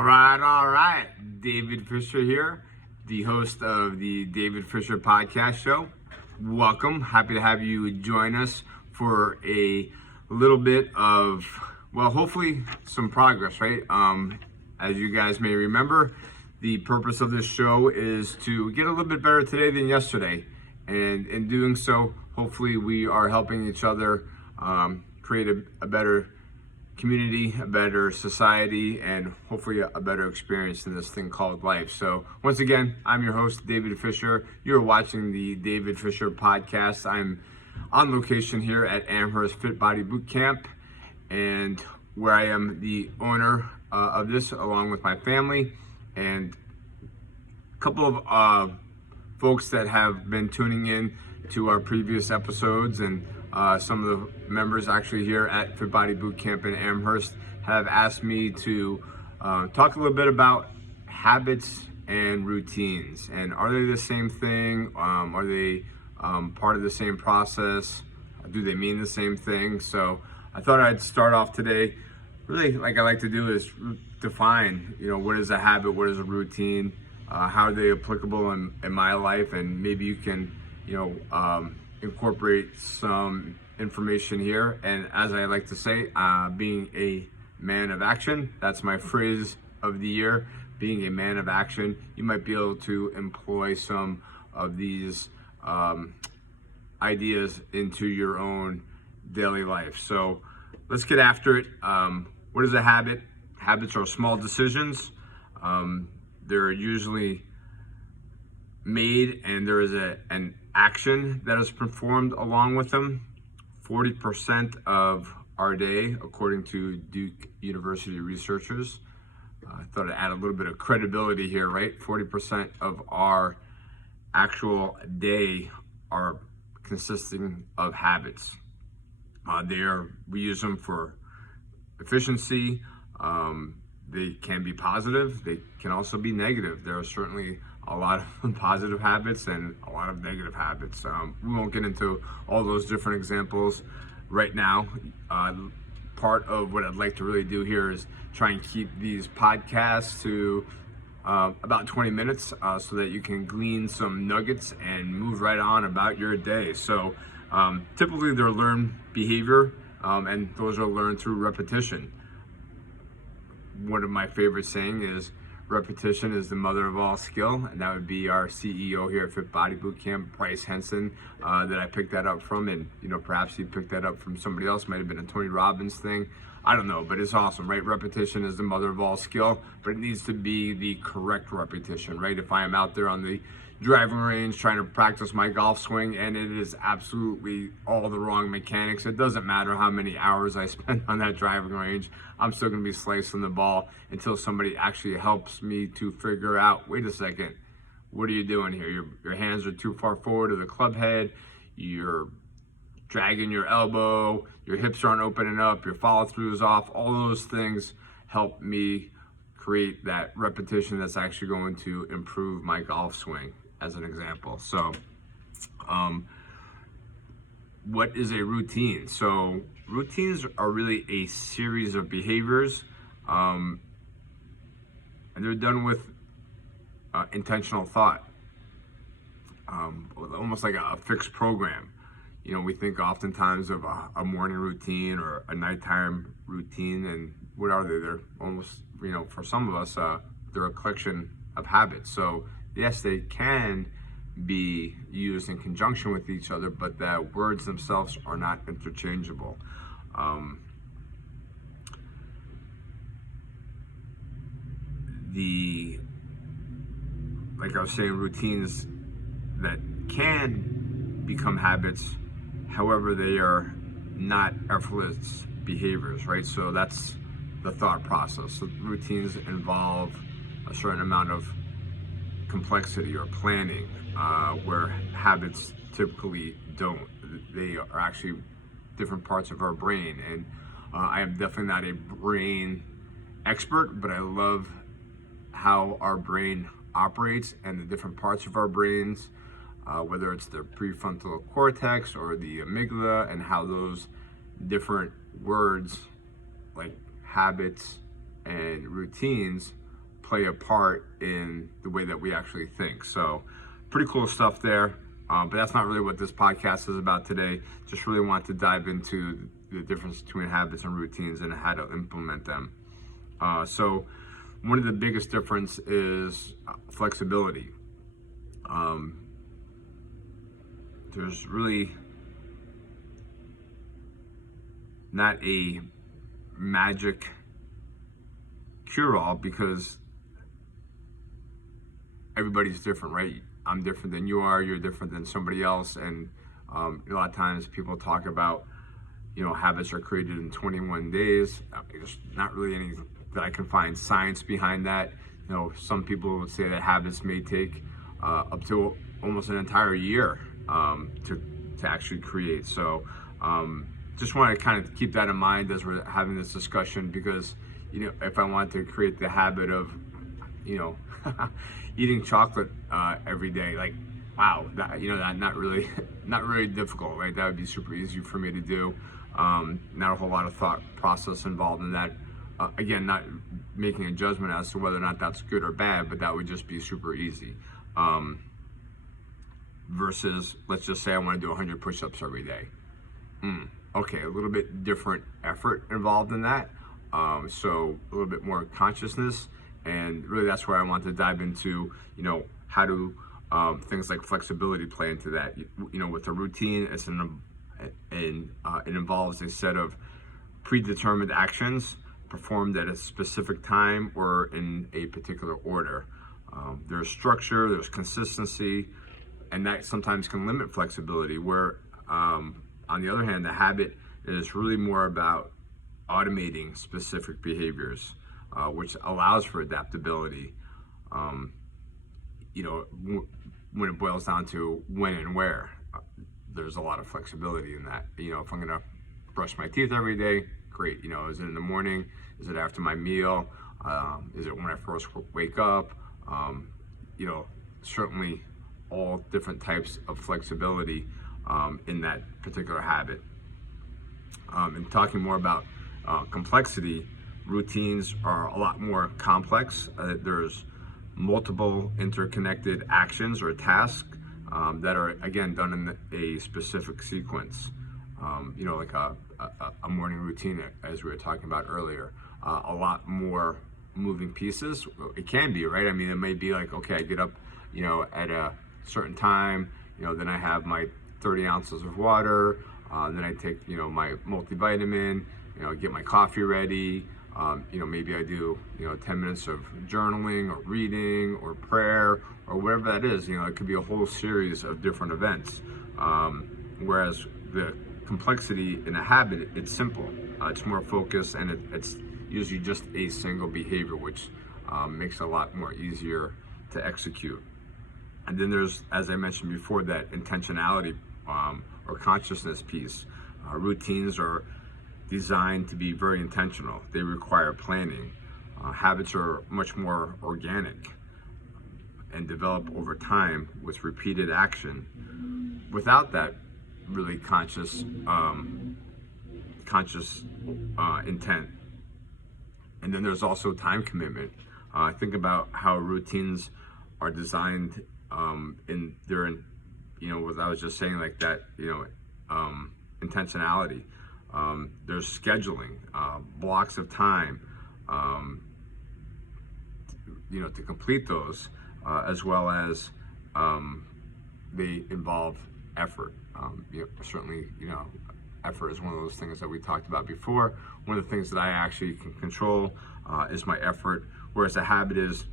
All right. David Fisher here, the host of the David Fisher Podcast Show. Welcome. Happy to have you join us for a little bit of, well, hopefully some progress, right? As you guys may remember, the purpose of this show is to get a little bit better today than yesterday. And in doing so, hopefully we are helping each other create a better community, a better society, and hopefully a better experience in this thing called life. So once again, I'm your host, David Fisher. You're watching the David Fisher Podcast. I'm on location here at Amherst Fit Body Boot Camp, and where I am the owner of this along with my family and a couple of folks that have been tuning in to our previous episodes, and some of the members actually here at Fit Body Boot Camp in Amherst have asked me to talk a little bit about habits and routines. And are they the same thing? Are they part of the same process? Do they mean the same thing? So I thought I'd start off today, really like I like to do, is define, what is a habit, what is a routine, how are they applicable in my life, and maybe you can, incorporate some information here. And as I like to say, being a man of action, that's my phrase of the year, being a man of action. You might be able to employ some of these ideas into your own daily life. So let's get after it. What is a habit? Habits are small decisions. They're usually made, and there is an action that is performed along with them. 40% of our day, according to Duke University researchers. I thought I'd add a little bit of credibility here, right? 40% of our actual day are consisting of habits. We use them for efficiency. They can be positive. They can also be negative. There are certainly a lot of positive habits and a lot of negative habits. We won't get into all those different examples right now. Part of what I'd like to really do here is try and keep these podcasts to about 20 minutes so that you can glean some nuggets and move right on about your day. So typically they're learned behavior, and those are learned through repetition. One of my favorite saying is, repetition is the mother of all skill, and that would be our CEO here at Fit Body Boot Camp, Bryce Henson, that I picked that up from. And perhaps he picked that up from somebody else. Might have been a Tony Robbins thing, I don't know, but it's awesome, right? Repetition is the mother of all skill, but it needs to be the correct repetition, right? If I am out there on the driving range trying to practice my golf swing and it is absolutely all the wrong mechanics, it doesn't matter how many hours I spend on that driving range, I'm still going to be slicing the ball until somebody actually helps me to figure out, wait a second, what are you doing here? Your hands are too far forward of the club head, you're dragging your elbow, your hips aren't opening up, your follow through is off. All those things help me create that repetition that's actually going to improve my golf swing, as an example. So what is a routine? So routines are really a series of behaviors, and they're done with intentional thought, almost like a fixed program. We think oftentimes of a morning routine or a nighttime routine, and what are they? They're almost, for some of us, they're a collection of habits. So yes, they can be used in conjunction with each other, but the words themselves are not interchangeable. Like I was saying, routines that can become habits, however, they are not effortless behaviors, right? So that's the thought process. So routines involve a certain amount of complexity or planning, where habits typically don't. They are actually different parts of our brain, and I am definitely not a brain expert, but I love how our brain operates and the different parts of our brains, whether it's the prefrontal cortex or the amygdala, and how those different words like habits and routines play a part in the way that we actually think. So pretty cool stuff there. But that's not really what this podcast is about today. Just really want to dive into the difference between habits and routines and how to implement them. So one of the biggest difference is flexibility. There's really not a magic cure-all because everybody's different, right? I'm different than you are, you're different than somebody else, and a lot of times people talk about, habits are created in 21 days. There's not really any that I can find science behind that. Some people would say that habits may take up to almost an entire year to actually create. So just want to kind of keep that in mind as we're having this discussion, because if I want to create the habit of eating chocolate every day, like, wow, that not really difficult, right? That would be super easy for me to do. Not a whole lot of thought process involved in that. Again, not making a judgment as to whether or not that's good or bad, but that would just be super easy. Versus, let's just say I want to do 100 push-ups every day. Okay, a little bit different effort involved in that. So a little bit more consciousness, and really that's where I want to dive into, how do things like flexibility play into that. With a routine, it involves a set of predetermined actions performed at a specific time or in a particular order. There's structure, there's consistency, and that sometimes can limit flexibility, where on the other hand, the habit is really more about automating specific behaviors, which allows for adaptability. When it boils down to when and where, there's a lot of flexibility in that. If I'm gonna brush my teeth every day, great. Is it in the morning? Is it after my meal? Is it when I first wake up? Certainly all different types of flexibility in that particular habit. And talking more about complexity, routines are a lot more complex. There's multiple interconnected actions or tasks that are, again, done in a specific sequence. Like a morning routine, as we were talking about earlier. A lot more moving pieces. It can be, right? I mean, it may be like, okay, I get up, at a certain time, then I have my 30 ounces of water, then I take, my multivitamin, get my coffee ready, maybe I do, 10 minutes of journaling or reading or prayer or whatever that is. It could be a whole series of different events. Whereas the complexity in a habit, it's simple. It's more focused, and it's usually just a single behavior, which makes it a lot more easier to execute. And then there's, as I mentioned before, that intentionality or consciousness piece. Routines are designed to be very intentional. They require planning. Habits are much more organic and develop over time with repeated action without that really conscious intent. And then there's also time commitment. Think about how routines are designed what I was just saying, like that, intentionality. There's scheduling, blocks of time, to complete those, as well as they involve effort. Certainly, effort is one of those things that we talked about before. One of the things that I actually can control is my effort, whereas a habit is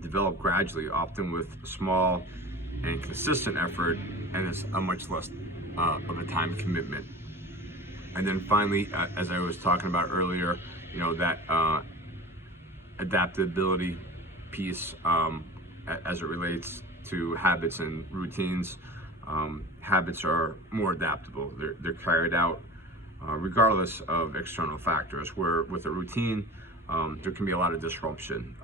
developed gradually, often with small and consistent effort, and it's a much less of a time commitment. And then finally, as I was talking about earlier, that adaptability piece as it relates to habits and routines. Habits are more adaptable. They're carried out regardless of external factors, where with a routine, there can be a lot of disruption.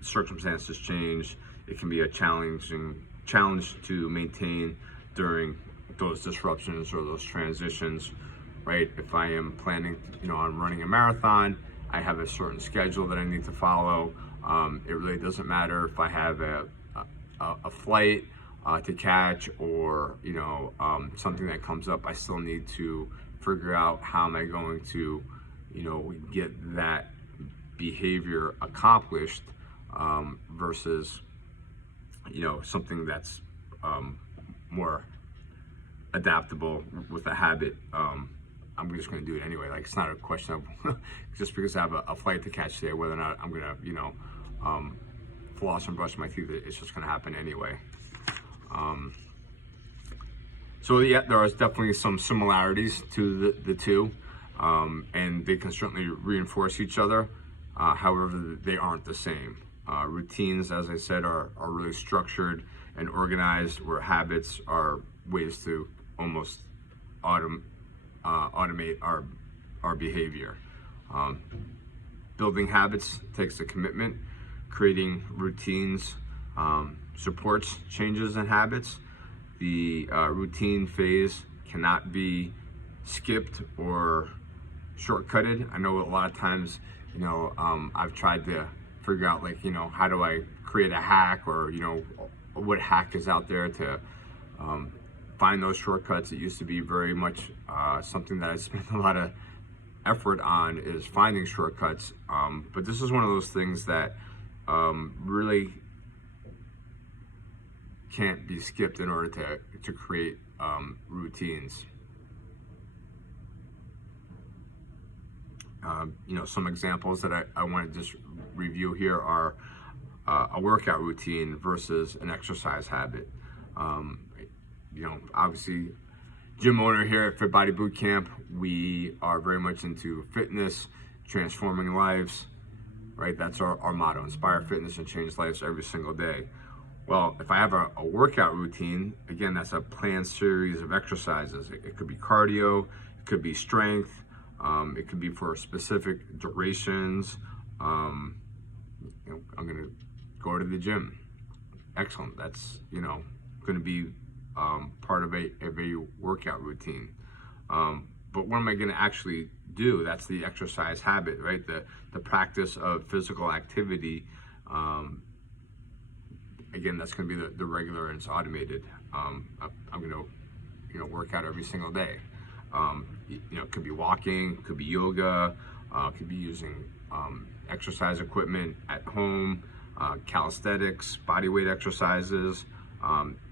Circumstances change. It can be a challenge to maintain during those disruptions or those transitions, right? If I am planning, on running a marathon, I have a certain schedule that I need to follow. It really doesn't matter if I have a flight to catch, or something that comes up. I still need to figure out how am I going to get that behavior accomplished, versus something that's more adaptable with a habit. I'm just going to do it anyway. Like, it's not a question of just because I have a flight to catch today, whether or not I'm going to floss and brush my teeth. It's just going to happen anyway. So yeah, there are definitely some similarities to the two, and they can certainly reinforce each other. However, they aren't the same. Routines, as I said, are really structured and organized, where habits are ways to almost automate our behavior. Building habits takes a commitment. Creating routines supports changes in habits. The routine phase cannot be skipped or shortcutted. I know a lot of times, I've tried to figure out, like, how do I create a hack, or what hack is out there to find those shortcuts. It used to be very much something that I spent a lot of effort on, is finding shortcuts. But this is one of those things that really can't be skipped in order to create routines. Some examples that I want to just review here are a workout routine versus an exercise habit. Obviously, gym owner here at Fit Body Boot Camp, we are very much into fitness, transforming lives, right? That's our motto: inspire fitness and change lives every single day. Well, if I have a workout routine, again, that's a planned series of exercises. It could be cardio, it could be strength, it could be for specific durations. I'm going to go to the gym. Excellent. That's, going to be part of a workout routine. But what am I going to actually do? That's the exercise habit, right? The practice of physical activity. Again, that's going to be the regular, and it's automated. I'm going to work out every single day. It could be walking, could be yoga, could be using exercise equipment at home, calisthenics, body weight exercises.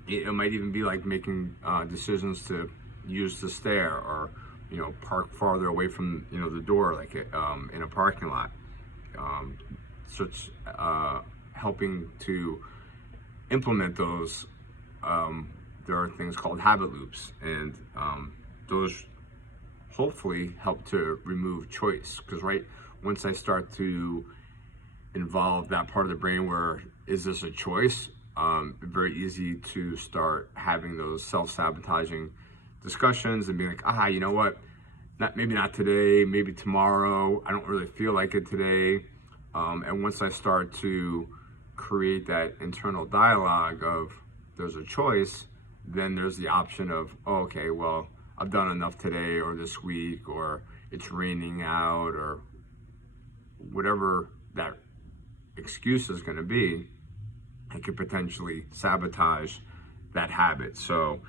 It might even be like making decisions to use the stair, or park farther away from the door, like in a parking lot. So it's helping to implement those. There are things called habit loops, and those hopefully help to remove choice, because once I start to involve that part of the brain where, is this a choice, very easy to start having those self-sabotaging discussions and being like, you know what, maybe not today, maybe tomorrow, I don't really feel like it today. And once I start to create that internal dialogue of, there's a choice, then there's the option of, okay, well, I've done enough today or this week, or it's raining out, or whatever that excuse is going to be. It could potentially sabotage that habit. So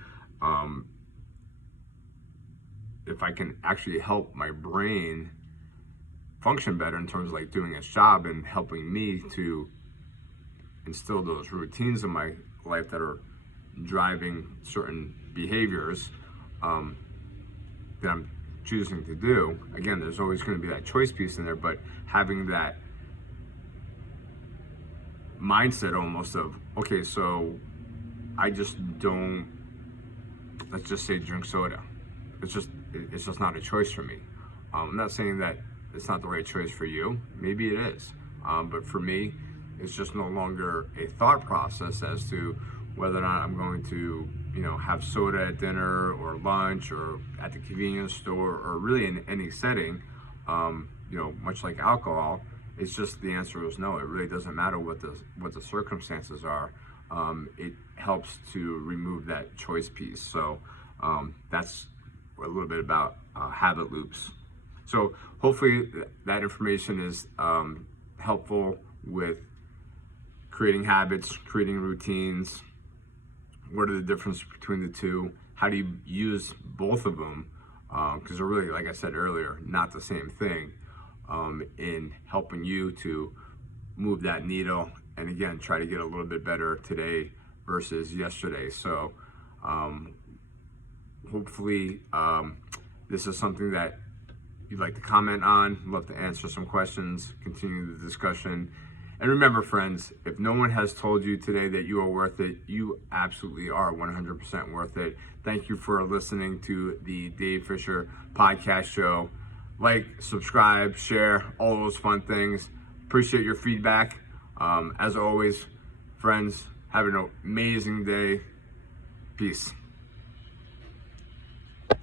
if I can actually help my brain function better in terms of like doing its job and helping me to instill those routines in my life that are driving certain behaviors that I'm choosing to do. Again, there's always going to be that choice piece in there, but having that mindset almost of, okay, so I just don't, let's just say, drink soda. It's just not a choice for me. I'm not saying that it's not the right choice for you. Maybe it is. But for me, it's just no longer a thought process as to whether or not I'm going to, have soda at dinner or lunch or at the convenience store, or really in any setting, much like alcohol. It's just, the answer is no. It really doesn't matter what the circumstances are. It helps to remove that choice piece. So that's a little bit about habit loops. So hopefully that information is helpful with creating habits, creating routines. What are the differences between the two? How do you use both of them? Because they're really, like I said earlier, not the same thing in helping you to move that needle and again, try to get a little bit better today versus yesterday. So hopefully this is something that you'd like to comment on. I'd love to answer some questions, continue the discussion. And remember, friends, if no one has told you today that you are worth it, you absolutely are 100% worth it. Thank you for listening to the Dave Fisher podcast show. Like, subscribe, share, all those fun things. Appreciate your feedback. As always, friends, have an amazing day. Peace.